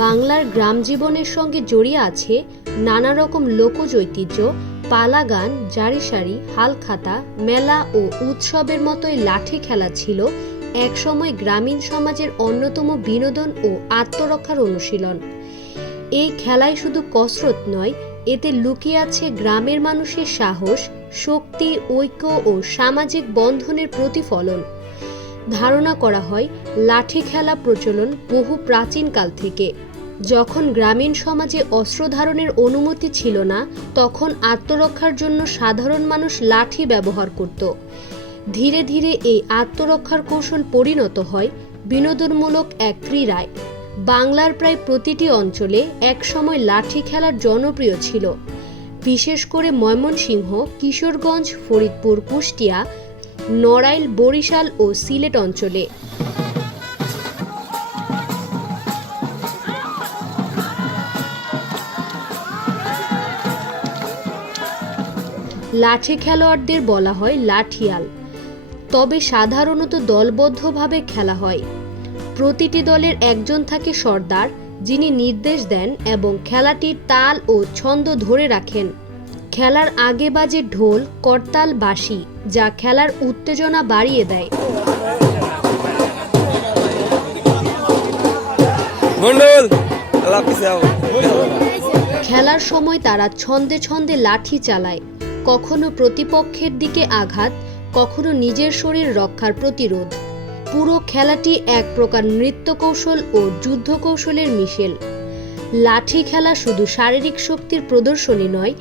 বাংলার গ্রাম জীবনের সঙ্গে জড়িয়ে আছে নানা রকম লোকজ ঐতিহ্য, পালা গান, জারিসারি, হালখাতা, মেলা ও উৎসবের মতোই লাঠি খেলা ছিল একসময় গ্রামীণ সমাজের অন্যতম বিনোদন ও আত্মরক্ষার অনুশীলন। এই খেলায় শুধু কসরত নয়, এতে লুকিয়ে আছে গ্রামের মানুষের সাহস, শক্তি, ঐক্য ও সামাজিক বন্ধনের প্রতিফলন। ধারণা করা হয় লাঠি খেলা প্রচলন বহু প্রাচীনকাল থেকে। যখন গ্রামীণ সমাজে অস্ত্র ধারণের অনুমতি ছিল না, তখন আত্মরক্ষার জন্য সাধারণ মানুষ লাঠি ব্যবহার করত। ধীরে ধীরে এই আত্মরক্ষার কৌশল পরিণত হয় বিনোদনমূলক এক ক্রীড়ায়। বাংলার প্রায় প্রতিটি অঞ্চলে একসময় লাঠি খেলার জনপ্রিয় ছিল, বিশেষ করে ময়মনসিংহ, কিশোরগঞ্জ, ফরিদপুর, কুষ্টিয়া, নড়াইল, বরিশাল ও সিলেট অঞ্চলে। লাঠি খেলোয়াড়দের বলা হয় লাঠিয়াল, তবে সাধারণত দলবদ্ধভাবে খেলা হয়। প্রতিটি দলের একজন থাকে সর্দার, যিনি নির্দেশ দেন এবং খেলাটির তাল ও ছন্দ ধরে রাখেন। খেলার আগে বাজে ঢোল, করতাল, বাঁশি, যা খেলার উত্তেজনা বাড়িয়ে দেয়। খেলার সময় তারা ছন্দে ছন্দে লাঠি চালায়, কখনো প্রতিপক্ষের দিকে আঘাত, কখনো নিজের শরীর রক্ষার প্রতিরোধ। পুরো খেলাটি এক প্রকার নৃত্য কৌশল ও যুদ্ধ কৌশলের মিশেল। লাঠি খেলা শুধু শারীরিক শক্তির প্রদর্শনী নয়,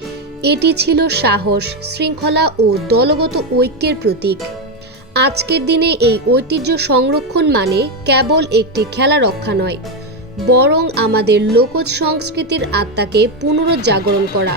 এটি ছিল সাহস, শৃঙ্খলা ও দলগত ঐক্যের প্রতীক। আজকের দিনে এই ঐতিহ্য সংরক্ষণ মানে কেবল একটি খেলা রক্ষা নয়, বরং আমাদের লোকজ সংস্কৃতির আত্মাকে পুনরুজ্জাগরণ করা।